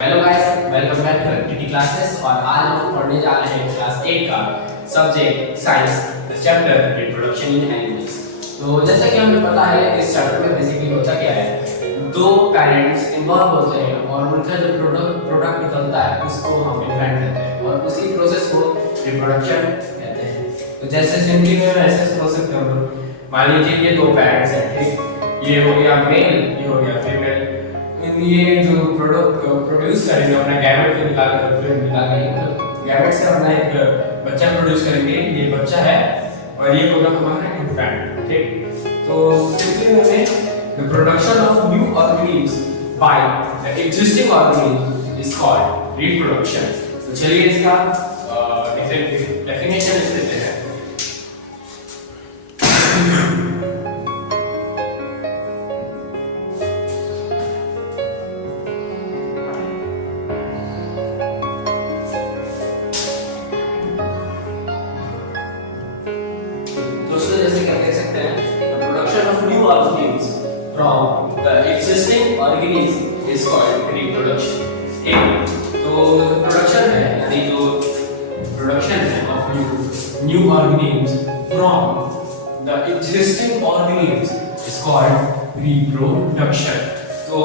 Hello guys, welcome back to TT classes. और आज हम पढ़ने जा रहे हैं क्लास 8 का subject science chapter reproduction in animals. तो जैसा कि हमें पता है इस चैप्टर में बेसिकली होता क्या है, दो पेरेंट्स इन्वॉल्व होते हैं और उनका जो प्रोडक्ट निकलता है उसको हम इन्वेंट करते हैं और उसी प्रोसेस को रिप्रोडक्शन कहते हैं। तो जैसे सिंपली में ऐसे समझ सकते हो, मान लीजिए ये दो पेरेंट्स हैं, ठीक, ये हो गया मेल, ये हो गया फीमेल। ये जो प्रोडक्ट प्रोड्यूस करेंगे अपना गैमेट को निकाल कर गैमेट से अपना एक बच्चा प्रोड्यूस करेंगे। ये बच्चा है और ये होगा हमारा इन्फेंट, ठीक। तो सिंपली में the production of new organelles by the existing organelles is called reproduction. तो चलिए इसका डेफिनेशन लेते हैं। From the existing organisms is called reproduction. ठीक, तो प्रोडक्शन है यानी जो प्रोडक्शन है of new organisms from the existing organisms is called reproduction. तो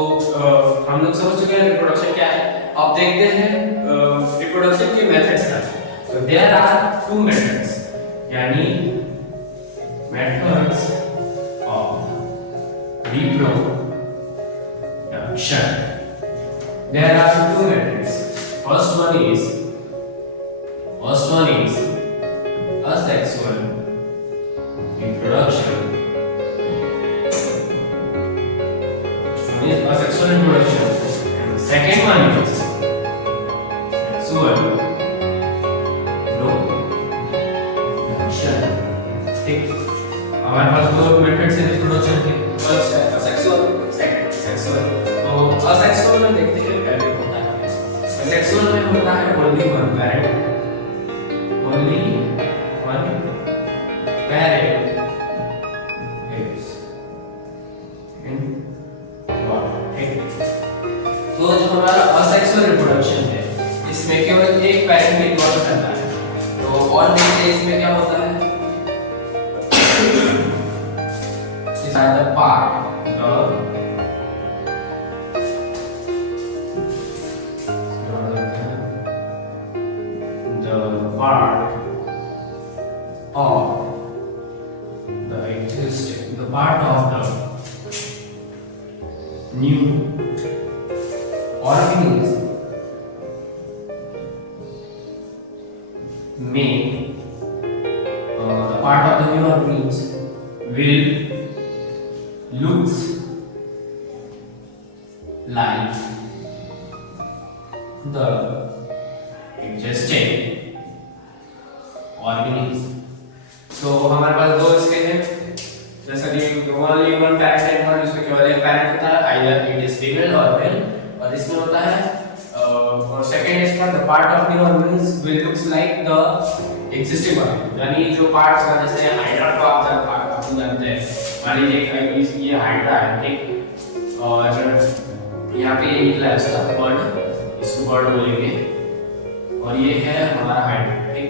हम लोग समझ चुके हैं रिप्रोडक्शन क्या है। अब देखते हैं रिप्रोडक्शन के मेथड्स क्या हैं। तो there are two methods, यानी methods of reproduction. There are two methods. First one is asexual reproduction. And the second one is sexual reproduction. ठीक, हमारे पास दो मेथड्स हैं रिप्रोडक्शन के। फर्स्ट है असेक्सुअल, सेकंड सेक्सुअल। तो असेक्सुअल में देखते हैं पहले होता है, असेक्सुअल में होता है only one parent is in one, ठीक। तो जो हमारा असेक्सुअल रिप्रोडक्शन है इसमें केवल एक पैरेंट ही इन्वॉल्व करता है। तो और देखते हैं इसमें क्या होता है। Inside the part of the new organism may the part of the new organism will looks like the existing organism. तो हमारे पास दो इसके हैं, जैसा कि ओनली वन पैरेंट है और इसमें केवल एक पैरेंट होता है, आइदर इट इज फीमेल और मेल। और इसमें होता है और सेकंड इसका the part of new organism will looks like the existing organism, यानी जो पार्ट्स का जैसे हाइड्रा को आप जानते हैं, मान लीजिए ये हाइड्रा है, ठीक, और यहाँ पे ये निकला है उसका बर्ड, इसको बर्ड बोलेंगे, और ये है हमारा हाइड्रा, ठीक।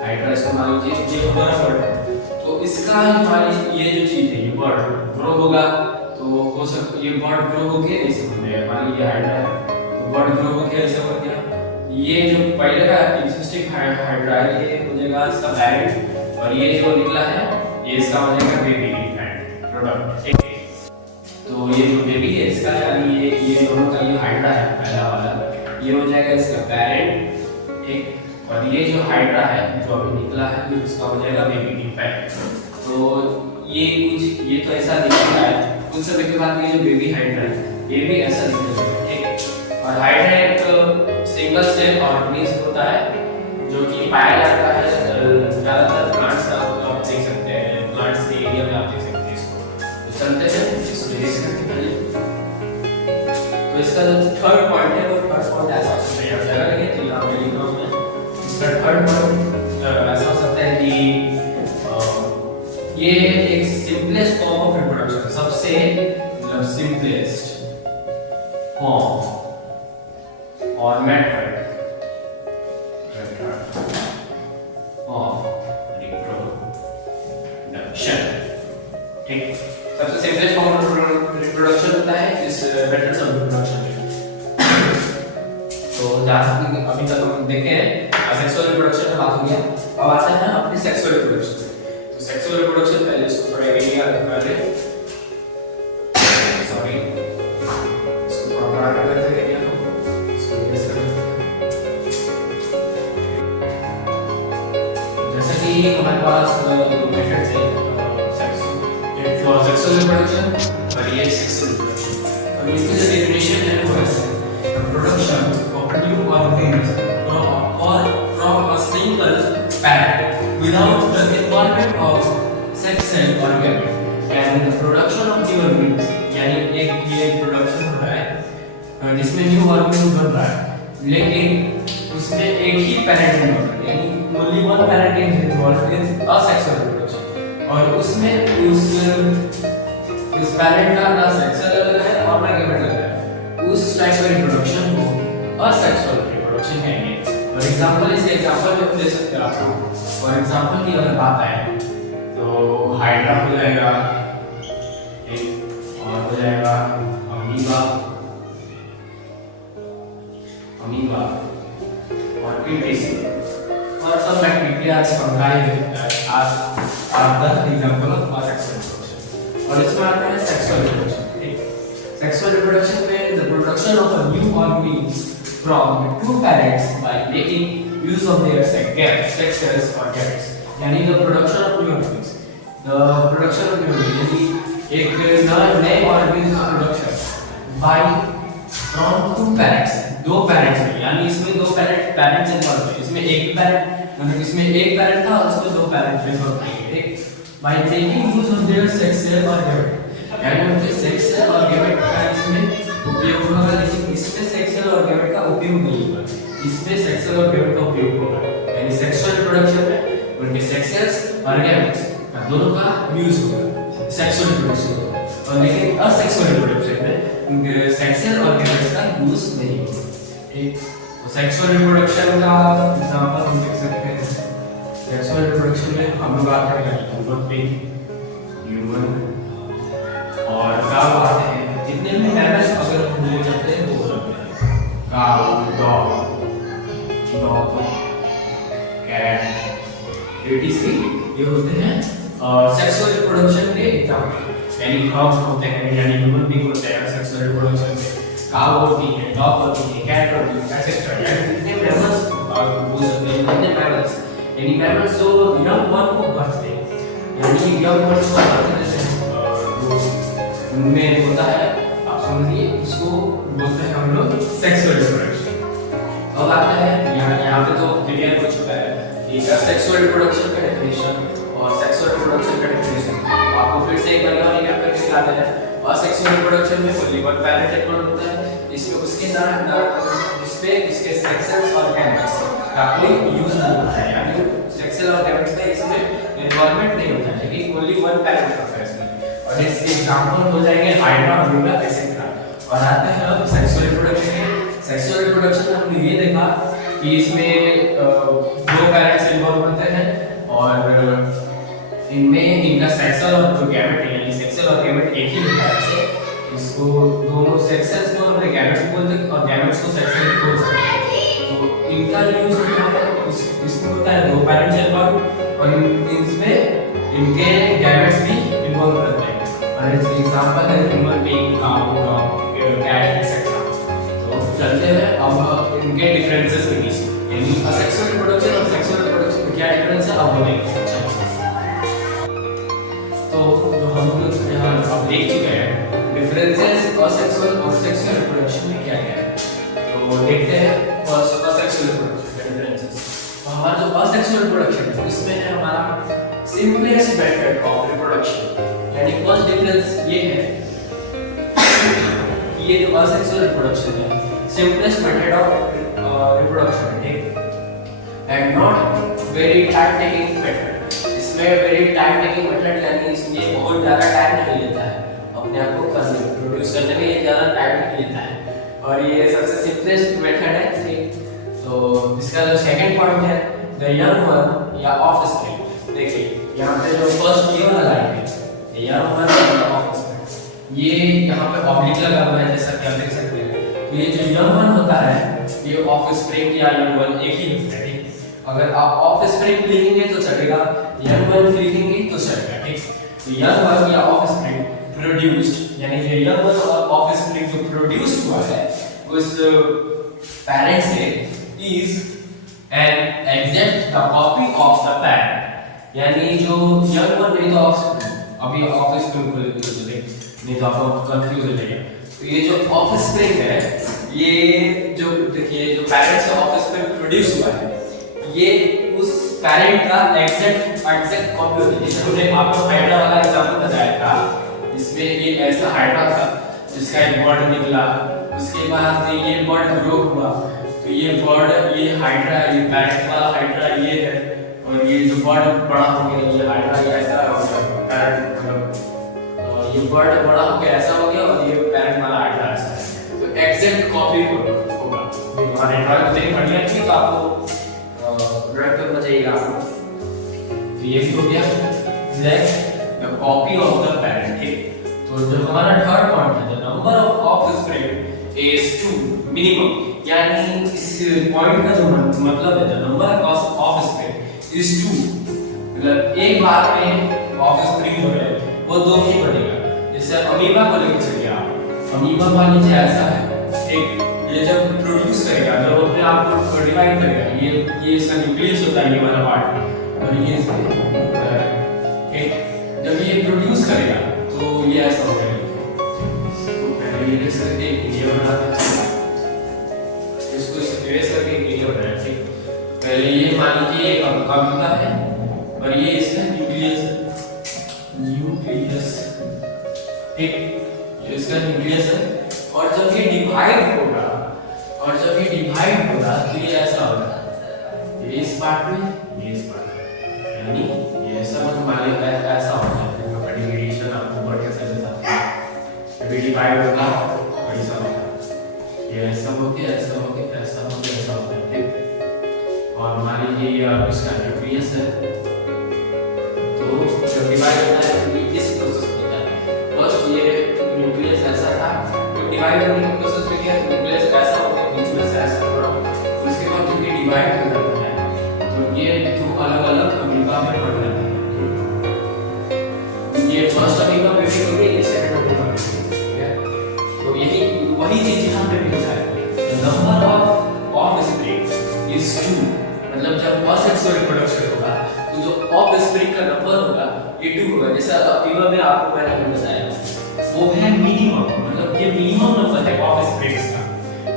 हाइड्रा इसको मान लीजिए ये हमारा बर्ड है। तो इसका हमारी ये जो चीज है ये बर्ड ग्रो होगा, तो हो सकता ये बर्ड ग्रो होके ऐसे बन जाएगा। मान लीजिए हाइड्रा है तो बर्ड ग्रो होके ऐसे बन गया। ये जो पहले का एक्जिस्टिंग हाइड्रा है ये हो जाएगा इसका पैरेंट, और ये जो निकला है ये इसका हो जाएगा बेबी इन्फेंट प्रोडक्ट, ठीक है। तो ये जो बेबी है इसका यानी ये दोनों का ये हाइड्रा है पहला वाला, ये हो जाएगा इसका पैरेंट, ठीक। और ये जो हाइड्रा है जो अभी निकला है तो इसका हो जाएगा बेबी इन्फेंट। तो ये तो ऐसा दिख रहा है, कुछ समय के बाद ये जो बेबी हाइड्रा है ये भी ऐसा दिखने लगेगा, ठीक। और हाइड्रा एक सिंगल सेल ऑर्गेनिज्म होता है जो कि पाया जाता है ज्यादातर प्लांट्स का, आप देख सकते हैं प्लांट्स के एरिया में आप देख सकते हैं इसको। तो चलते हैं इसको देख सकते हैं। तो इसका जो थर्ड पॉइंट है वो थर्ड पॉइंट ऐसा हो जाएगा, लेकिन यहाँ पे लिख रहा हूं मैं। इसका थर्ड पॉइंट ऐसा हो सकता है कि ये एक सिंपलेस्ट फॉर्म ऑफ रिप्रोडक्शन, सबसे सिंपलेस्ट फॉर्म और मेथड ऑफ रिप्रोडक्शन। ठीक, सबसे सिंपलेस्ट फॉर्म ऑफ रिप्रोडक्शन होता है इस मेथड्स ऑफ रिप्रोडक्शन में। तो अभी तक हम देखे हैं सेक्सुअल रिप्रोडक्शन का बात हो गया। अब आते हैं अपने सेक्सुअल रिप्रोडक्शन पे। तो सेक्सुअल रिप्रोडक्शन पहले इसको थोड़ा एरिया पहले सॉरी इसको थोड़ा बड़ा कर लेते हैं एरिया को, इसको इस तरह। जैसा कि हमारे पास मेथड्स है फॉर सेक्सुअल रिप्रोडक्शन और ये सेक्सुअल रिप्रोडक्शन। अब इनकी जो डेफिनेशन है वो ऐसे है, production of new organism from a single parent without the involvement of sex cell or gamete। यानी the production of new organisms, यानी एक ये प्रोडक्शन हो रहा है जिसमें न्यू ऑर्गेनिज्म बन रहा है, लेकिन उसमें एक ही पेरेंट इन्वॉल्व है, यानी only one parent is involved in asexual reproduction। और उसमें उस पेरेंट का ना सेक्स सेल लग रहा है और ना गैमेट लग रहा है, उस टाइप का रिप्रोडक्शन को असेक्सुअल रिप्रोडक्शन कहेंगे। फॉर एग्जांपल इसके एग्जांपल में हम ले सकते हैं आपको। फॉर एग्जांपल की अगर बात आए तो हाइड्रा हो जाएगा एक, और हो जाएगा अमीबा और ईटीसी और सब bacteria fungi are the example of asexual reproduction. और इसमें आता है सेक्सुअल रिप्रोडक्शन। ठीक, सेक्सुअल रिप्रोडक्शन में the production of a new organism from two parents by making use of their sex cells or gametes। यानी the production of new organisms, यानी एक नए organism का production by from two parents, दो parents में, यानी इसमें दो parents involved हैं। इसमें एक parent मतलब इसमें एक parent था और इसमें दो parents involved हैं। ठीक, by making use of their sex cell or gamete, यानी उनके sex cell और gamete का इसमें उपयोग होगा, लेकिन इसमें सेक्सुअल और गैमेट का उपयोग नहीं होगा, इसमें सेक्सुअल और गैमेट का उपयोग होगा। यानी सेक्सुअल रिप्रोडक्शन में उनके सेक्स सेल्स और गैमेट्स दोनों का यूज होगा सेक्सुअल रिप्रोडक्शन में, और लेकिन असेक्सुअल रिप्रोडक्शन में उनके सेक्स सेल और गैमेट्स का यूज नहीं होगा। ठीक, तो सेक्सुअल रिप्रोडक्शन का एग्जांपल हम देख सकते हैं। सेक्सुअल रिप्रोडक्शन में हम लोग आते हैं ह्यूमन और काउ आते हैं, जितने भी मैमल्स अगर हम ले जाते हैं वो रखते हैं, काउ, डॉग, कैट, etc ये होते हैं सेक्सुअल रिप्रोडक्शन के एग्जांपल। यानी हॉग होते हैं, यानी ह्यूमन बीइंग होते हैं सेक्सुअल रिप्रोडक्शन में, काउ होती है, डॉग होती है, कैट होती है, एटसेट्रा। यानी जितने मैमल्स बोल सकते हैं, जितने मैमल्स, यानी मैमल्स जो यंग वन को बर्थ देते हैं, यानी यंग वन को बर्थ देते हैं उनमें होता है, आप समझिए उसको बोलते हैं हम लोग सेक्सुअल रिप्रोडक्शन। अब आता है यहाँ पे तो क्लियर हो चुका है कि सेक्सुअल रिप्रोडक्शन का डेफिनेशन और सेक्सुअल रिप्रोडक्शन का डेफिनेशन। आपको फिर से एक बार और रिकैप करके दिखाते हैं। असेक्सुअल रिप्रोडक्शन में ओनली वन पैरेंट इन्वॉल्व होता है, इसमें उसके साथ जिसपे इसके सेक्स सेल्स और गैमेट्स का कोई यूज नहीं होता है, यानी सेक्स सेल और गैमेट्स का इसमें इन्वॉल्वमेंट नहीं होता है, लेकिन ओनली वन पैरेंट होता है इसमें। और इसके एग्जांपल हो जाएंगे हाइड्रा, अमीबा, एटसेट्रा। और आते हैं अब सेक्सुअल रिप्रोडक्शन में। सेक्सुअल रिप्रोडक्शन में हमने ये देखा कि इसमें दो पेरेंट्स इन्वॉल्व होते हैं और इनमें इनका सेक्सुअल और जो गैमेट है, यानी सेक्सुअल और गैमेट एक ही होता है। ऐसे इसको दोनों सेक्सुअल्स को हमने गैमेट्स बोलते हैं और गैमेट्स को सेक्सुअल बोल सकते हैं। तो इनका यूज होता है, इसमें होता है दो पेरेंट्स इन्वॉल्व और इसमें इनके गैमेट्स भी इन्वॉल्व रहते हैं। और इसके एग्जांपल है human being, cow, dog, cat, etcetera. तो चलते हैं अब इनके डिफरेंसेस के बीच, यानी असेक्सुअल रिप्रोडक्शन और सेक्सुअल रिप्रोडक्शन में क्या डिफरेंस है अब वो देखते हैं। तो जो हम लोग यहाँ अब देख चुके हैं डिफरेंसेस असेक्सुअल और सेक्सुअल रिप्रोडक्शन में क्या क्या है, तो देखते हैं फर्स्ट असेक्सुअल रिप्रोडक्शन के डिफरेंसेस। तो हमारा जो असेक्सुअल रिप्रोडक्शन है उसमें है हमारा सिंपलेस्ट मेथड ऑफ रिप्रोडक्शन। यानी फर्स्ट डिफरेंस ये है कि ये जो असेक्सुअल रिप्रोडक्शन है सिंपलेस्ट मेथड ऑफ रिप्रोडक्शन है, and not very time taking method. इसमें वेरी टाइम टेकिंग मेथड यानी इसमें बहुत ज़्यादा टाइम नहीं लेता है अपने आप को करने में, प्रोड्यूस करने में ये ज़्यादा टाइम नहीं लेता है। और ये सबसे सिंपलेस्ट मेथड है, ठीक। तो इसका जो सेकंड पॉइंट है द यंग वन या ऑफ स्प्रिंग, देखिए यहाँ पे जो फर्स्ट ये वाला लाइन है द यंग वन या ऑफ स्प्रिंग, ये यहाँ पे ऑब्लिक लगा हुआ है जैसा कि आप देख सकते हैं। तो ये जो यंग वन होता है ये ऑफ स्प्रिंग या यंग वन एक ही होता है, ठीक। अगर आप ऑफ स्प्रिंग लिखेंगे तो चलेगा, यंग वन लिखेंगे तो चलेगा, ठीक। तो यंग वन या ऑफ स्प्रिंग प्रोड्यूस्ड, यानी जो यंग वन और ऑफ स्प्रिंग जो प्रोड्यूस्ड हुआ है उस पैरेंट से is an exact the copy of the parent, यानी जो यंग वन नहीं तो ऑफ, अभी ऑफ स्प्रिंग को नहीं तो आपको कंफ्यूज हो जाएगा। तो ये जो ऑफ स्प्रिंग है, ये जो देखिए जो पैरेंट से ऑफ स्प्रिंग प्रोड्यूस हुआ है ये उस पैरेंट का एग्जैक्ट कॉपी होती है। जैसे हमने आपको हाइड्रा वाला एग्जांपल बताया था, इसमें ये ऐसा हाइड्रा था जिसका एक बर्ड निकला, उसके बाद ये बर्ड ग्रो हुआ, तो ये बर्ड ये हाइड्रा, ये पैरेंट वाला हाइड्रा ये है, और ये जो बर्ड बड़ा हो गया ये हाइड्रा ये ऐसा हो गया पैरेंट, मतलब ये बर्ड बड़ा हो गया ऐसा हो गया और ये पैरेंट वाला हाइड्रा ऐसा है। तो एग्जैक्ट कॉपी होगा। हमारे ड्राइंग देख बढ़िया थी तो आपको ड्राइंग करना चाहिए आपको। तो ये भी हो गया exact the copy of the parent, ठीक। तो जो हमारा थर्ड पॉइंट है the number of offspring is 2 minimum, यानी इस पॉइंट का जो मतलब है the number of offspring is 2, मतलब एक बार में ऑफस्प्रिंग जो है वो 2 ही बनेगा। जैसे अमीबा को लेकर चलिए आप, अमीबा मान लीजिए ऐसा है, ठीक। ये जब प्रोड्यूस करेगा, जब अपने आप को डिवाइड करेगा, ये इसका न्यूक्लियस होता है ये वाला पार्ट, और ये ठीक। जब ये प्रोड्यूस करेगा तो ये ऐसा हो जाएगा। तो पहले ये इरेज करके ये बनाते हैं, इसको इरेज करके ये बनाया, ठीक। पहले ये मान लीजिए एक अमीबा है और ये इसका न्यूक्लियस, ठीक, ये इसका न्यूक्लियस है। और जब ये डिवाइड होगा तो ये ऐसा होगा, ये इस पार्ट में ये इस पार्ट में, यानी ये ऐसा मान लीजिए ऐसा होगा। डिवीजन आपको वर्ड कैसे बताते हैं, जब डिवाइड होगा ऐसा होगा, ये ऐसा हो गया ऐसा हो गया ऐसा हो गया ऐसा हो गया, ठीक। और मान लीजिए ये इसका न्यूक्लियस है, तो जब डिवाइड होता है तो इस प्रोसेस होता है। फर्स्ट ये न्यूक्लियस ऐसा था, तो डिवाइड होने के प्रोसेस में क्या न्यूक्लियस ऐसा हो गया, बीच में से ऐसा हो रहा, उसके बाद जब ये डिवाइड हो जाता है तो ये दो अलग-अलग अमीबा में बढ़ जाता है। ये फर्स्ट अमीबा में भी हो गई, ये सेकंड अमीबा में, ठीक है। तो यही वही चीज यहां पे भी लिखा है, नंबर ऑफ ऑफस्प्रिंग इज 2, मतलब जब असेक्सुअल रिप्रोडक्शन होगा तो जो ऑफस्प्रिंग का नंबर होगा ये 2 होगा। जैसा अमीबा में आपको मैंने अभी बताया वो है मिनिमम, मतलब ये मिनिमम नंबर है ऑफस्प्रिंग्स का,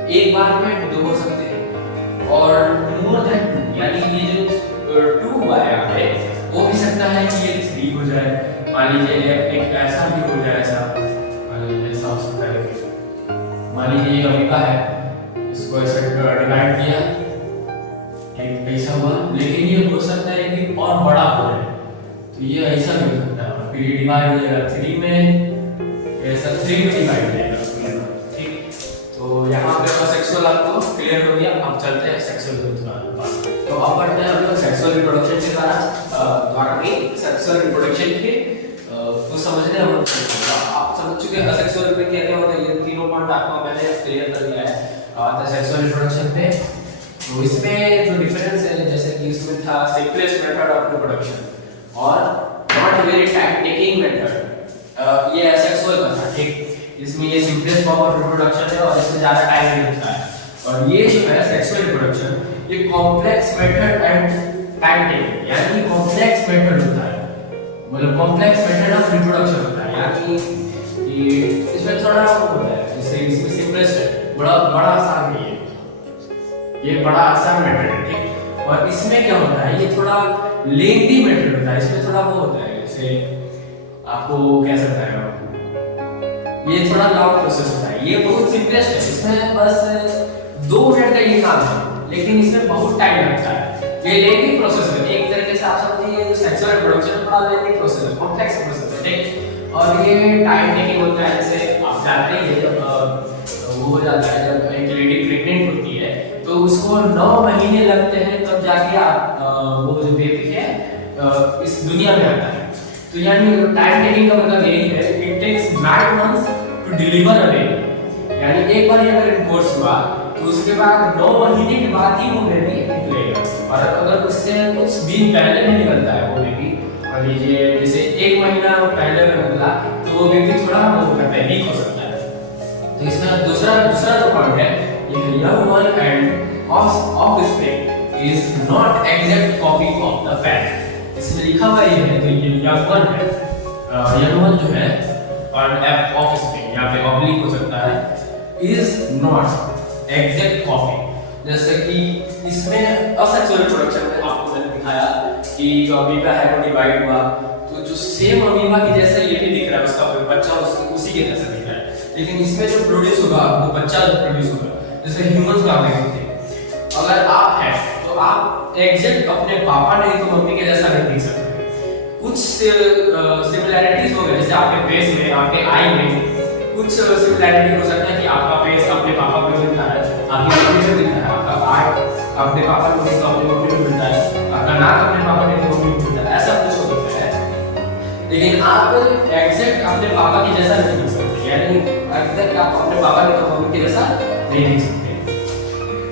एक बार में 2 हो सकते हैं और मोर देन 2, यानी ये जो 2 हुआ है यहाँ पे वो भी सकता है कि ये 3 हो जाए, मान लीजिए एक ऐसा भी हो जाए, ऐसा मान लीजिए ऐसा हो सकता है। मान लीजिए ये अमीबा है, इसको ऐसे डिवाइड किया, एक ऐसा हुआ, लेकिन ये हो सकता है कि और बड़ा हो जाए, तो ये ऐसा भी हो सकता है, फिर ये डिवाइड हो जाएगा 3 में, ऐसा 3 में डिवाइड हो जाएगा, ठीक। तो यहाँ पे असेक्सुअल आपको क्लियर हो गया। अब चलते हैं सेक्सुअल के पास। तो अब बढ़ते हैं हम लोग सेक्सुअल रिप्रोडक्शन के द्वारा भी सेक्सुअल रिप्रोडक्शन के तो समझने हम आप समझ चुके हैं असेक्सुअल में क्या क्या होता है, ये तीनों पॉइंट आपको मैंने क्लियर कर दिया है सेक्सुअल रिप्रोडक्शन पे। तो इसमें जो डिफरेंस है, जैसे कि इसमें था सिंपलेस्ट मेथड ऑफ रिप्रोडक्शन और not very time taking method, ये असेक्सुअल का था, ठीक। इसमें ये सिंपलेस्ट फॉर्म ऑफ रिप्रोडक्शन है और इसमें ज्यादा टाइम नहीं लगता है। और ये जो है सेक्सुअल रिप्रोडक्शन ये complex method and time taking, यानी कॉम्प्लेक्स मेथड होता है, मतलब कॉम्प्लेक्स मेथड ऑफ रिप्रोडक्शन होता है, यानी ये इसमें थोड़ा होता है, जैसे इसमें सिंपलेस्ट है, बड़ा आसान है, ये बड़ा आसान मेथड है, ठीक। और इसमें क्या होता है, ये थोड़ा लेंथी मेथड होता है, इसमें थोड़ा वो होता है, जैसे आपको कह सकता है ये थोड़ा लॉन्ग प्रोसेस होता है। ये बहुत सिंपलेस्ट है, इसमें बस 2 मिनट का ये काम है, लेकिन इसमें बहुत टाइम लगता है, ये लेंथी प्रोसेस है। एक तरीके से आप समझिए सेक्सुअल रिप्रोडक्शन थोड़ा लेंथी प्रोसेस है, कॉम्प्लेक्स प्रोसेस है, ठीक। और ये टाइम टेकिंग होता है, जैसे आप जानते ही हैं जब वो हो जाता है, जब एक लेडी प्रेग्नेंट होती है तो उसको 9 महीने लगते हैं तब जाके वो जो बेबी है इस दुनिया में आता है। तो यानी टाइम टेकिंग का मतलब यही है, it takes 9 months to deliver a baby. यानी एक बार अगर इनकोर्स हुआ तो उसके बाद 9 महीने के बाद ही वो बेबी निकलेगा। और अगर उससे कुछ दिन पहले में निकलता है वो बेबी, मान लीजिए जैसे 1 महीना पहले में निकला तो वो बेबी थोड़ा वो वीक हो सकता है। तो इसमें दूसरा जो पॉइंट है, ये young one and offspring is not exact copy of the parent। इसमें लिखा हुआ ये है, तो ये young one है, young one जो है और offspring यहाँ पे ऑब्लिक हो सकता है, is not exact copy। जैसे कि इसमें असेक्सुअल रिप्रोडक्शन में आपको मैंने दिखाया कि जो अमीबा है वो डिवाइड हुआ तो जो सेम अमीबा की जैसे ये भी दिख रहा है, उसका बच्चा उसी के जैसा दिख रहा है, लेकिन इसमें जो प्रोड्यूस होगा वो बच्चा जो प्रोड्यूस होगा, जैसे ह्यूमंस का आप देखते हैं, अगर आप हैं तो आप एग्जैक्ट अपने पापा नहीं तो मम्मी के जैसा नहीं दिख सकते। कुछ सिमिलैरिटीज हो गए, जैसे आपके फेस में, आपके आई में कुछ सिमिलैरिटी हो सकता है कि आपका फेस अपने पापा को मिलता है, आपकी मम्मी से मिलता है, आपका आई अपने पापा को मिलता है, अपनी मम्मी को मिलता है, आपका नाक अपने पापा नहीं तो मम्मी को मिलता है, ऐसा कुछ हो सकता है। लेकिन आप एग्जैक्ट अपने पापा की जैसा नहीं दिख सकते, यानी एग्जैक्ट आप अपने पापा नहीं तो मम्मी के जैसा नहीं दिख सकते।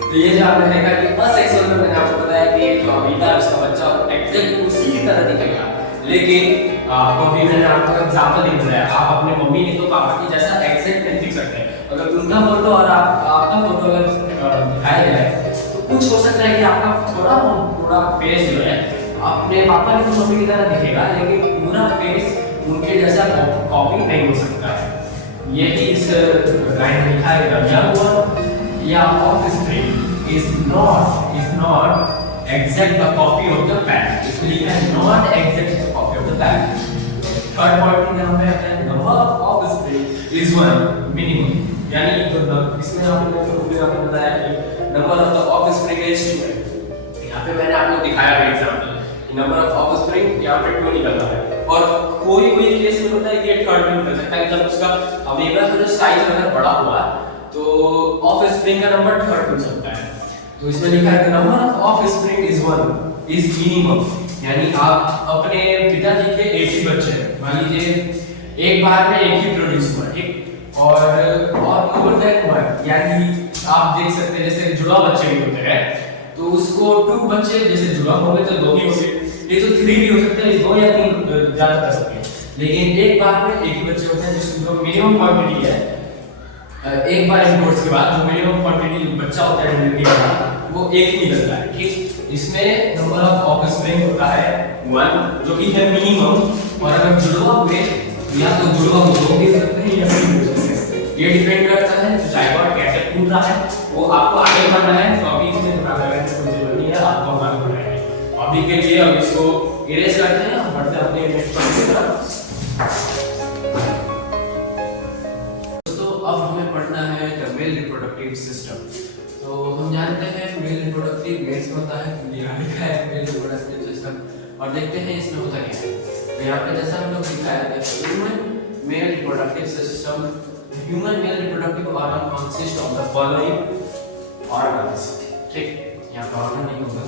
तो ये जो आपने देखा कि असेक्सुअल में मैंने आपको बताया कि जो अमीबा है उसका बच्चा एग्जैक्ट उसी की तरह दिखेगा, लेकिन आपको भी मैंने आपको एग्जांपल दे दिया है, आप अपने मम्मी नहीं तो पापा की जैसा एग्जैक्ट नहीं दिख सकते। अगर उनका फोटो और आपका फोटो अगर दिखाया जाए तो कुछ हो सकता है कि आपका थोड़ा फेस जो है अपने पापा नहीं तो मम्मी की तरह दिखेगा, लेकिन पूरा फेस उनके जैसा कॉपी नहीं हो सकता है। यही इस लाइन में लिखा है, young one या offspring is not exact the copy of the parent। इसमें लिखा है not exact the copy of the parent। Third point यहाँ पे आता है number of offspring is one minimum, यानी तो इसमें आपने बताया कि number of the offspring is 2 है। यहाँ पे मैंने आपको दिखाया है एग्जांपल कि number of offspring यहाँ पे 2 निकल रहा है, और कोई केस में होता है ये थर्ड भी निकल सकता है, जब उसका अमीबा का जो साइज अगर बड़ा हुआ तो ऑफस्प्रिंग का नंबर थर्ड मिल सकता है। तो इसमें लिखा है number of offspring is 1 is minimum, यानी आप अपने पिताजी के एक ही बच्चे हैं, मान लीजिए एक बार में एक ही प्रोड्यूस हुआ, ठीक, और मोर देन वन, यानी आप देख सकते हैं जैसे जुड़वा बच्चे भी होते हैं तो उसको 2 बच्चे जैसे जुड़वा होंगे तो 2 ही होंगे, ये तो 3 भी हो सकते हैं, 2 या 3 ज्यादा कर सकते हैं, लेकिन एक बार में एक ही बच्चे होते हैं जिसको मिनिमम क्वांटिटी है। एक बार इनपुट्स के बाद जो मिनिमम क्वांटिटी बच्चा होता है डिलीवरी का वो एक ही निकलता है, ठीक। इसमें नंबर ऑफ ऑफस्प्रिंग होता है 1 जो कि है मिनिमम, और अगर जुड़वा हुए या तो जुड़वा हो 2 भी सकते हैं या 3 भी सकते हैं, ये डिपेंड करता है जायगोट कैसे टूट रहा है, वो आपको आगे बढ़ना है तो अभी इसमें ध्यान रखने की कोई जरूरत नहीं है, आपको आगे बढ़ना है। अभी के लिए अब इसको इरेज करते हैं और बढ़ते हैं अपने नेक्स्ट पॉइंट की तरफ। अब हमें पढ़ना है द मेल रिप्रोडक्टिव सिस्टम। तो हम जानते हैं मेल रिप्रोडक्टिव मेल्स में होता है, यहाँ लिखा है मेल रिप्रोडक्टिव सिस्टम, और देखते हैं इसमें होता क्या है। तो यहाँ पे जैसा हम लोग दिखाया है human male reproductive system, human male reproductive organ consist of the following organs, ठीक। यहाँ पे ऑर्गन नहीं होगा,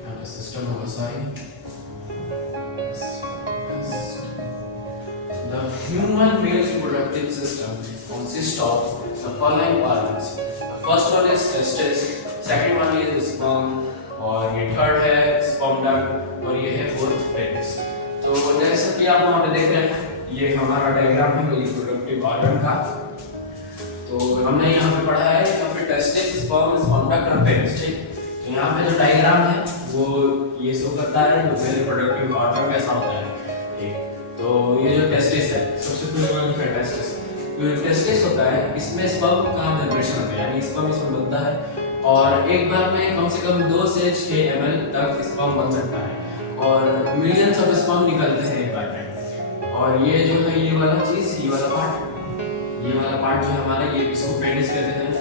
यहाँ पे सिस्टम होगा, sorry. The human male reproductive system consists of the following organs. The first one is testes, second one is sperm, और ये थर्ड है sperm duct, और ये है fourth penis। तो जैसा कि आप वहाँ पे देख रहे हैं ये हमारा डायग्राम है मेल रिप्रोडक्टिव ऑर्गन का। तो हमने यहाँ पे पढ़ा है यहाँ पे टेस्टिस, स्पर्म, sperm duct और penis, ठीक। तो यहाँ पे जो डायग्राम है वो ये शो करता है मेल रिप्रोडक्टिव ऑर्गन कैसा होता है, ठीक। तो ये जो टेस्टिस है सबसे पहले वाला लिखा है टेस्टिस। जो टेस्टिस होता है इसमें स्पर्म का जनरेशन होता है, यानी स्पर्म इसमें बनता है, और एक बार में कम से कम 2 से 6 ml तक स्पर्म बन सकता है, और मिलियंस ऑफ स्पर्म निकलते हैं एक बार में। और ये जो है ये वाला चीज, ये वाला पार्ट जो है हमारा, ये इसको पेनिस कहते हैं।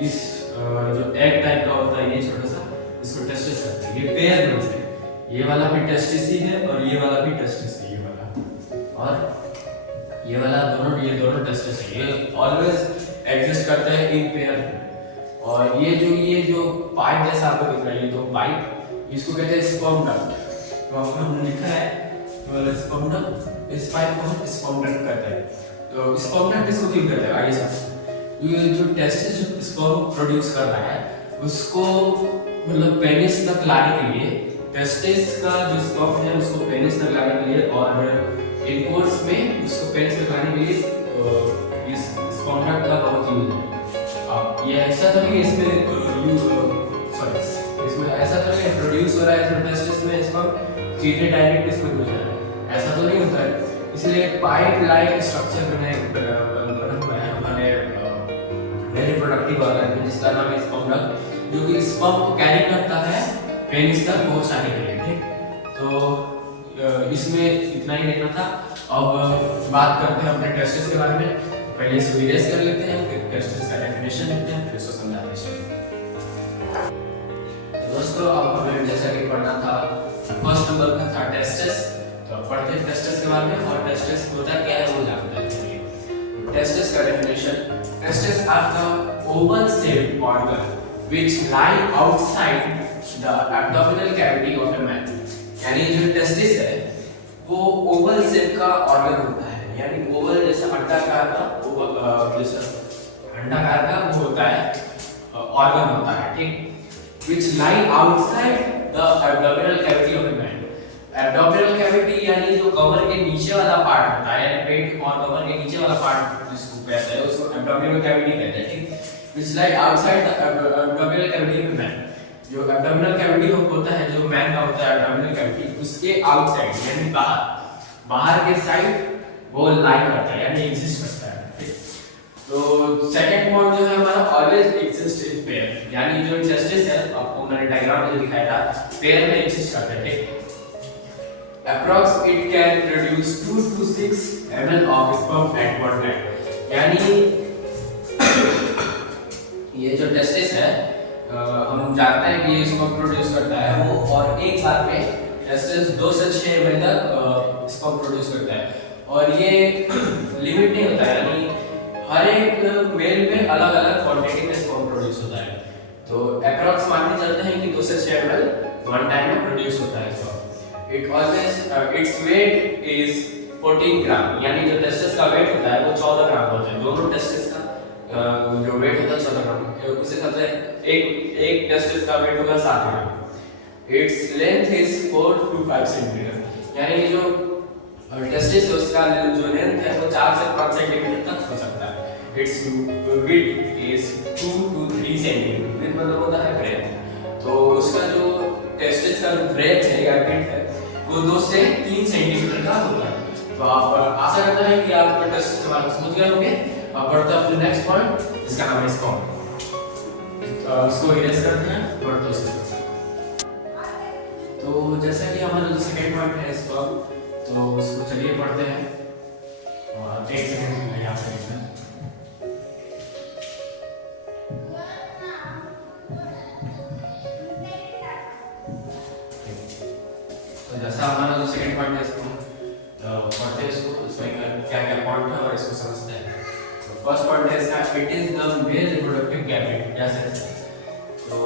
इस जो एग टाइप का होता है ये छोटा सा, इसको टेस्टिस कहते हैं। ये पेयर में होते हैं, ये वाला भी टेस्टिस ही है और ये वाला भी टेस्टिस है, और ये दोनों टेस्टिस है। ये ऑलवेज एग्जिस्ट करते हैं इन पेयर। और ये जो पाइप जैसा आपको दिख रहा है, ये तो पाइप, इसको कहते हैं स्पर्म डक्ट। तो आपने हमने लिखा है स्पर्म डक्ट, इस पाइप को हम स्पर्म डक्ट कहते हैं। तो स्पर्म डक्ट इसको क्यों कहते हैं, आइए समझते हैं। ये जो टेस्टिस जो स्पर्म प्रोड्यूस कर रहा है उसको मतलब पेनिस तक लाने के लिए, टेस्टिस का जो स्पर्म है उसको पेनिस तक लाने के लिए और इंटरकोर्स में उसको पेनिस तक लाने के लिए इस स्पर्म डक्ट का बहुत यूज है। अब ये ऐसा तो नहीं इसमें ऐसा तो नहीं प्रोड्यूस हो रहा है टेस्टिस में स्पर्म सीधे डायरेक्ट इसमें घुस रहा है, ऐसा तो नहीं होता है। इसलिए पाइप लाइक स्ट्रक्चर बना हुआ है हमारे वेरी प्रोडक्टिव ऑर्गन जिसका नाम है स्पर्म डक्ट, जो कि स्पर्म को कैरी करता है पेनिस तक पहुंचाने के लिए। ठीक, तो इसमें इतना ही देखना था। अब बात करते हैं अपने टेस्टिस के बारे में। पहले इसको इरेज कर लेते हैं, फिर टेस्टिस का डेफिनेशन लेते हैं, फिर इसको समझाते हैं। तो दोस्तों अब हमें जैसा कि पढ़ना था, फर्स्ट नंबर का था टेस्टिस। तो पढ़ते हैं टेस्टिस के बारे में और टेस्टिस होता क्या है वो जानते हैं। टेस्टिस का definition, testis are the oval shaped organ which lie outside the abdominal cavity of a man। यानी जो टेस्टिस है वो ओवल शेप का ऑर्गन होता है, यानी ओवल जैसा अंडाकार का जैसा अंडाकार का वो होता है ऑर्गन होता है। ठीक, which lie outside the abdominal cavity of a man। Abdominal cavity यानी जो कमर के नीचे वाला पार्ट होता है, यानी पेट और कमर के नीचे वाला पार्ट जिसको कहते हैं उसको एब्डोमिनल कैविटी कहते हैं। ठीक, which lie outside the abdominal cavity of man। जो abdominal cavity होता है, जो मैन का होता है abdominal cavity, उसके आउटसाइड यानी बाहर के साइड वो लाई करता है यानी एग्जिस्ट करता है। ठीक, तो सेकंड पॉइंट जो है हमारा ऑलवेज एग्जिस्ट इन पेयर, यानी जो टेस्टिस है आपको मैंने डायग्राम में दिखाया था, पेयर में एग्जिस्ट करता है। ठीक, approx it can produce 2 to 6 ml of sperm at one time। यानी ये जो टेस्टिस है हम जानते हैं कि ये स्पर्म प्रोड्यूस करता है वो, और एक बार में टेस्टिस 2 से 6 ml तक स्पर्म प्रोड्यूस करता है। और ये लिमिट नहीं होता है, यानी हर एक मेल में अलग अलग क्वांटिटी में स्पर्म प्रोड्यूस होता है। तो अप्रॉक्स मान के चलते हैं कि 2 से 6 ml वन टाइम में प्रोड्यूस होता है sperm. It always its weight is 14 ग्राम, यानी जो टेस्टिस का वेट होता है वो 14 ग्राम होता है। दोनों टेस्टिस का जो वेट होता है 14 ग्राम, उसे कहते हैं एक टेस्टिस का वेट होगा 7 ग्राम। Its length is 4 to 5 centimetre, यानी जो टेस्टिस है उसका जो लेंथ है वो 4 से 5 सेंटीमीटर तक हो सकता है। Its width is 2 to 3 centimetre, width मतलब होता है ब्रेथ। तो उसका जो टेस्टिस का ब्रेथ है या विड्थ है वो 2 से 3 सेंटीमीटर का होता है। तो आप आशा करता है कि आप टेस्टिस के बारे में समझ गए होंगे। अब बढ़ते हैं अपने नेक्स्ट पॉइंट जिसका नाम है स्पर्म। इसको इरेज करते हैं, बढ़ते हैं। तो जैसा कि हमारा जो सेकंड पॉइंट है स्पर्म, तो उसको चलिए पढ़ते हैं और एक सेकंड में यहाँ पे लिखना है। तो जैसा हमारा जो सेकंड पॉइंट है इसको पढ़ते हैं, इसमें क्या क्या पॉइंट है और इसको समझते हैं। तो फर्स्ट पॉइंट है इसका, it is the male reproductive gamete. जैसे तो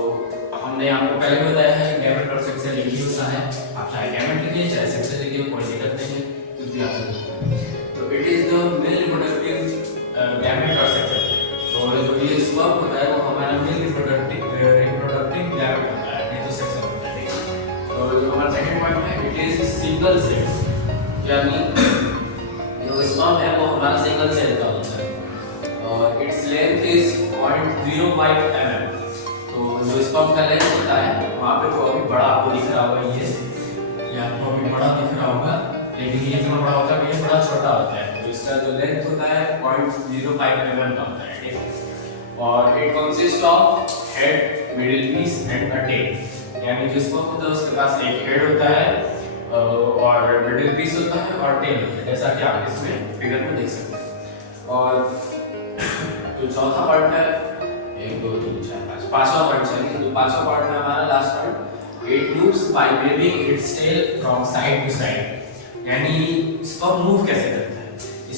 हमने आपको पहले बताया है गैमेट और सेक्सुअल एक ही होता है, आप चाहे गैमेट लिखिए चाहे सेक्सुअल लिखिए कोई दिक्कत नहीं है, कुछ भी आप लिखिए। तो it is the male reproductive gamete और सेक्सुअल। तो जो ये स्पर्म होता है वो हमारा मेल रिप्रोडक्टिव गैमेट होता है, नहीं तो सेक्सुअल होता है। तो जो हमारा सेकंड पॉइंट है, इट इज सिंगल सेल, यानी जो स्पर्म है वो हमारा सिंगल सेल का होता है और इट्स लेंथ इज 0.05 mm। तो जो स्पर्म का लेंथ होता है वहाँ पे तो अभी बड़ा आपको दिख रहा होगा, ये आपको अभी बड़ा दिख रहा होगा, लेकिन ये इतना बड़ा होता है कि ये बड़ा छोटा होता है। तो इसका जो लेंथ होता है 0.05 mm का होता है। ठीक, और it consist of head, middle piece and a tail. यानी जो स्पर्म होता है उसके पास एक हेड होता है और मिडिल पीस होता है और टेल होता है, जैसा कि आप इसमें फिगर में देख सकते हैं। और जो चौथा पार्ट है 1 2 3 4 5 पांचवा पार्ट चलिए, तो पांचवा पार्ट है हमारा last part. It moves by waving its tail from side to side. यानी स्पर्म मूव कैसे करता है?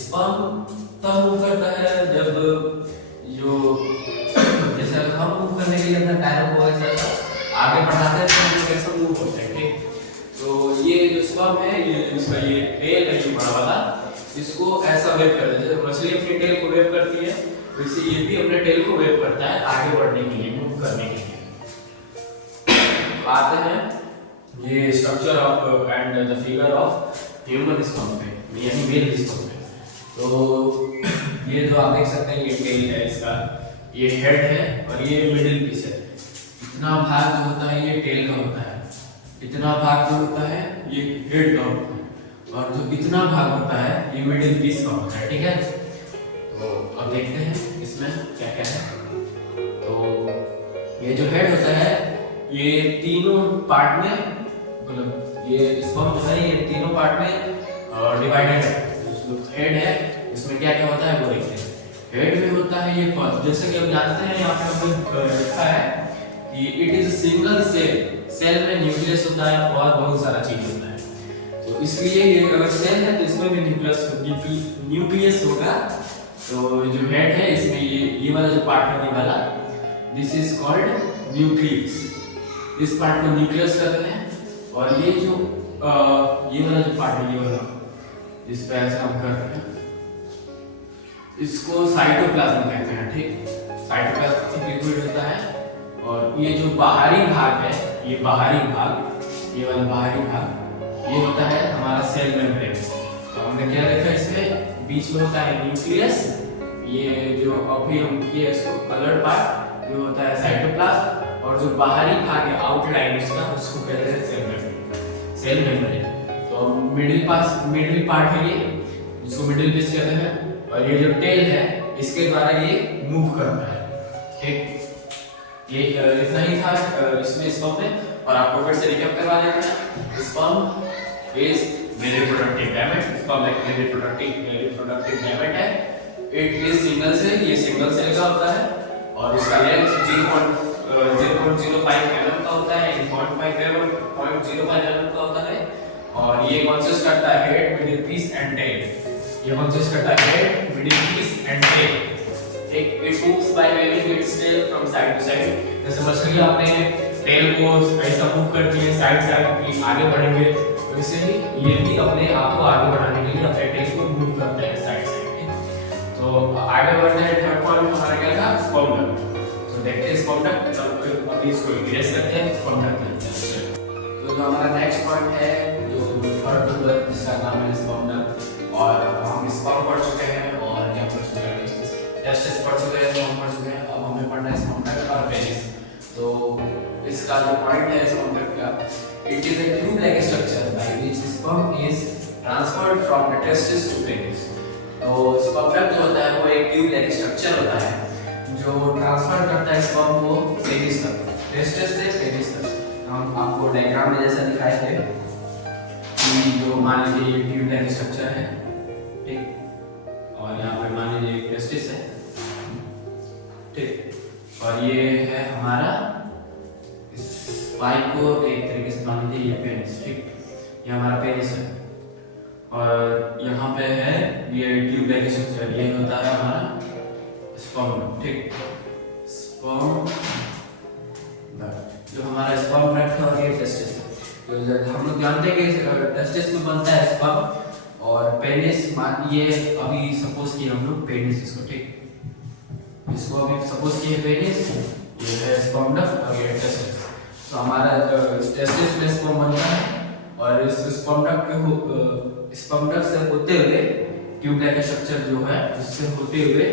स्पर्म तब मूव करता है जब जो जैसे हम मूव करने के लिए अपना पैरों को ऐसा आगे बढ़ाते हैं तो कैसे मूव होते हैं, ठीक। तो ये जो स्पर्म है, ये इसका ये टेल है, ये बड़ा वाला, इसको ऐसा वेव करता है। जैसे मछली अपनी टेल को वेव करती है, वैसे ये भी अपने टेल को वेव करता है आगे बढ़ने के लिए, मूव करने के लिए। तो आते हैं ये structure of and the figure of human sperm पे, यानी मेल स्पर्म पे। तो ये जो आप देख सकते हैं, ये टेल है इसका, ये हेड है और ये मिडिल पीस है। इतना भाग जो होता है ये टेल का होता है, इतना भाग जो होता है ये हेड का होता है, और जो इतना भाग होता है ये मिडिल पीस का होता है, ठीक है। तो अब देखते हैं इसमें क्या क्या है। तो ये जो हेड होता है ये तीनों पार्ट में, मतलब ये स्पर्म जो है ये तीनों पार्ट में डिवाइडेड है। हेड है, इसमें क्या क्या होता है वो देखते हैं। हेड में होता है ये फर्स्ट, जैसे कि हम जानते हैं यहाँ पे हमने लिखा है कि it is single cell, cell में न्यूक्लियस होता है और बहुत सारा चीज होता है। तो इसलिए ये अगर सेल है तो इसमें भी न्यूक्लियस होगा। तो जो हेड है इसमें ये वाला जो पार्ट है, ये वाला, दिस इज कॉल्ड न्यूक्लियस। इस पार्ट को न्यूक्लियस कहते हैं। और ये जो ये वाला जो पार्ट है, ये वाला, इस पे ऐसे हम करते हैं, इसको साइटोप्लाज्म कहते हैं, ठीक। साइटोप्लाज्म लिक्विड होता है। और ये जो बाहरी भाग है, ये बाहरी भाग, ये वाला बाहरी भाग, ये होता है हमारा सेल मेम्ब्रेन। तो हमने क्या देखा, इसमें बीच में होता है न्यूक्लियस, ये जो अभी हम किए इसको कलर पार्ट, ये होता है साइटोप्लाज्म, और जो बाहरी भाग है आउटलाइन इसका, उसको कहते हैं सेल मेम्ब्रेन, सेल मेम्ब्रेन। तो मिडिल पार्ट है ये, जिसको मिडिल पीस कहते हैं। और ये जो टेल है इसके द्वारा ये मूव करता है, ठीक। ये इतना ही था इसमें स्पर्म में। और आपको फिर से रिकैप करवा देते हैं। Sperm is male reproductive gamete, sperm एक मेल रिप्रोडक्टिव गैमेट है। इट इज सिंगल सेल, ये सिंगल सेल का होता है और इसका लेंथ 0.05 mm का होता है, 0.05 mm का होता है। और ये कंसिस्ट करता है head, middle piece and tail. ये कंसिस्ट करता है head, middle piece and tail, ठीक। It moves by waving its tail from side to side. जैसे मछली अपने टेल को ऐसा मूव करती है साइड से आगे बढ़ेंगे, वैसे ही ये भी अपने आप को आगे बढ़ाने के लिए अपने टेल को मूव करता है साइड से। तो आगे बढ़ते हैं, थर्ड पॉइंट हमारा क्या था, स्पर्म डक्ट। तो देखते हैं स्पर्म डक्ट, तब अभी इसको इरेज करते हैं, स्पर्म डक्ट। तो जो हमारा नेक्स्ट पॉइंट है, जो थर्ड नंबर, जिसका नाम है स्पर्म डक्ट। और हम स्पर्म पढ़ चुके हैं और क्या पढ़ चुके हैं, टेस्टिस पढ़ चुके हैं, स्पर्म पढ़ चुके हैं। अब हमें पढ़ना है स्पर्म डक्ट और पेनिस। तो इसका जो पॉइंट है स्पर्म डक्ट का, it is a tube like structure by which sperm is transferred from the testis to penis. तो स्पर्म डक्ट जो होता है वो एक ट्यूब लाइक स्ट्रक्चर होता है जो ट्रांसफर करता है स्पर्म को पेनिस तक, टेस्टिस से पेनिस तक। हम आपको डायग्राम में जैसा दिखाए थे कि जो मान लीजिए ये ट्यूब लाइक स्ट्रक्चर है, ठीक। और यहाँ पे मान लीजिए एक टेस्टिस है, ठीक। और ये है हमारा इस पाइप को एक तरीके से मान लीजिए ये पेनिस, ठीक। ये हमारा पेनिस है। और यहाँ पे है ये ट्यूब लाइक स्ट्रक्चर, ये होता है हमारा स्पर्म, ठीक। स्पर्म जो हमारा स्पर्म डक्ट है और ये टेस्टिस। तो हम लोग जानते हैं कि टेस्टिस में बनता है स्पर्म और पेनिस। ये अभी सपोज किए हम लोग पेनिस इसको, ठीक। इसको अभी सपोज किए पेनिस, ये है स्पर्म डक्ट और ये टेस्टिस। तो हमारा टेस्टिस में स्पर्म बनता है और इस स्पर्म डक्ट से होते हुए ट्यूब लाइक स्ट्रक्चर जो है उससे होते हुए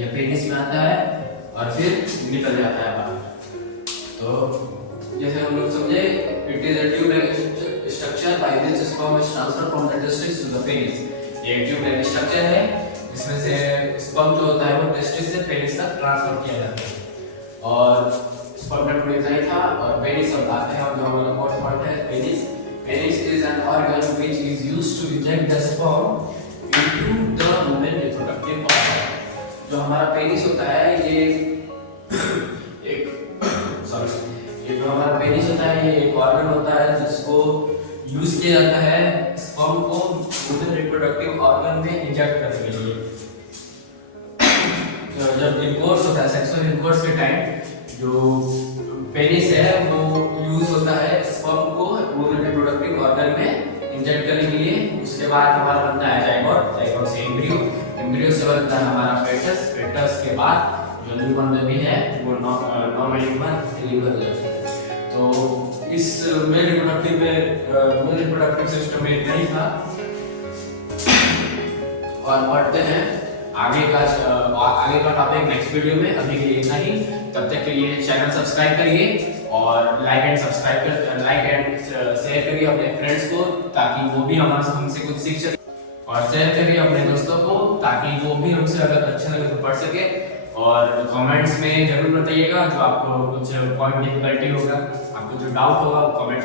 ये पेनिस में आता है और फिर निकल जाता है बाहर। तो जैसे हम लोग समझे, it is a tube like structure by which sperm is transferred from the testis to the penis. ये ट्यूब लाइक स्ट्रक्चर है जिसमें से स्पर्म जो होता है वो टेस्टिस से पेनिस तक ट्रांसफर किया जाता है। और स्पर्म डक्ट में इतना ही था। और पेनिस अब आते हैं, और जो हमारा फोर्थ पॉइंट है penis. Penis is an organ which is used to inject the sperm into the women reproductive organ. जो हमारा पेनिस होता है ये ये जो हमारा पेनिस होता है ये एक ऑर्गन होता है जिसको यूज किया जाता है स्पर्म को वुमेन रिप्रोडक्टिव ऑर्गन में इंजेक्ट करने के लिए। जब इंटरकोर्स होता है, सेक्सुअल इंटरकोर्स के टाइम जो पेनिस है वो यूज होता है स्पर्म को वुमेन रिप्रोडक्टिव ऑर्गन में इंजेक्ट करने के लिए। उसके बाद हमारा बनता है जाइगोट, जाइगोट से एम्ब्रियो, एम्ब्रियो से बनता है हमारा फेटस, फेटस के बाद जो न्यूबॉर्न बेबी है वो नॉर्मल ह्यूमन डिलीवर हो जाता है। तो इस मेल रिप्रोडक्टिव सिस्टम में इतना ही था। और पढ़ते हैं आगे का टॉपिक नेक्स्ट वीडियो में। अभी के लिए इतना ही, तब तक के लिए चैनल सब्सक्राइब करिए और लाइक एंड शेयर करिए अपने फ्रेंड्स को, ताकि वो भी हमसे कुछ सीख सके, और शेयर करिए अपने दोस्तों को ताकि वो भी हमसे अगर अच्छा लगे तो पढ़ सके। और कमेंट्स में जरूर बताइएगा जो आपको कुछ पॉइंट डिफिकल्टी होगा, आपको जो डाउट होगा कमेंट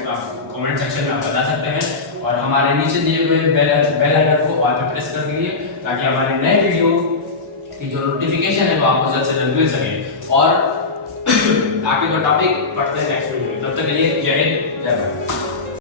सेक्शन में आप बता सकते हैं। और हमारे नीचे दिए हुए बेल आइकन को ऑल पे प्रेस कर दीजिए ताकि हमारे नए वीडियो की जो नोटिफिकेशन है वो आपको जल्द से जल्द मिल सके। और आगे का टॉपिक पढ़ते हैं नेक्स्ट वीडियो में। तब तक के लिए जय हिंद, जय भारत।